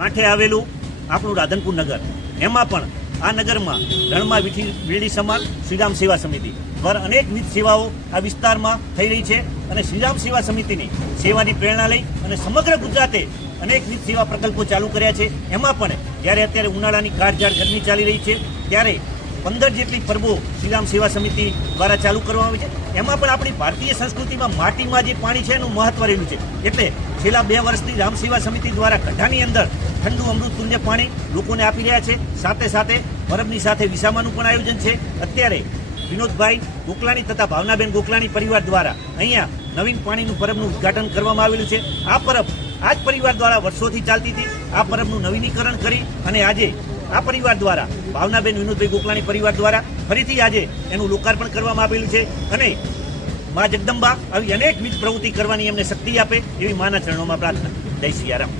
કાંઠે આવેલું આપણું રાધનપુર નગર, એમાં પણ આ નગરમાં રણમાં વીડી સમાન શ્રીરામ સેવા સમિતિ દ્વારા અનેકવિધ સેવાઓ આ વિસ્તારમાં થઈ રહી છે અને શ્રીરામ સેવા સમિતિની સેવાની પ્રેરણા લઈ અને સમગ્ર ગુજરાતે અનેકવિધ સેવા પ્રકલ્પો ચાલુ કર્યા છે. એમાં પણ જ્યારે અત્યારે ઉનાળાની કાળઝાળ ગરમી ચાલી રહી છે ત્યારે 15 જેટલી પરબો શ્રીરામ સેવા સમિતિ દ્વારા ચાલુ કરવામાં આવી છે. એમાં પણ આપણી ભારતીય સંસ્કૃતિમાં માટીમાં જે પાણી છે એનું મહત્વ રહેલું છે. એટલે છેલ્લા 2 વર્ષથી રામ સેવા સમિતિ દ્વારા ગઢાની અંદર ઠંડુ અમૃત તુલ્ય પાણી લોકોને આપી રહ્યા છે. સાથે સાથે પરબની સાથે વિસામાનું પણ આયોજન છે. અત્યારે વિનોદભાઈ ગોકલાણી તથા ભાવનાબેન ગોકલાણી પરિવાર દ્વારા અહીંયા નવીન પાણીનું પરબનું ઉદ્ઘાટન કરવામાં આવેલું છે. આ પરબ આ જ પરિવાર દ્વારા વર્ષોથી ચાલતી હતી. આ પરબનું નવીનીકરણ કરી અને આજે આ પરિવાર દ્વારા ભાવનાબેન વિનોદભાઈ ગોકલાણી પરિવાર દ્વારા ફરીથી આજે એનું લોકાર્પણ કરવામાં આવેલું છે. અને મા જગદંબા આવી અનેકવિધ પ્રવૃત્તિ કરવાની એમને શક્તિ આપે એવી માના ચરણોમાં પ્રાર્થના. જય સિયારામ.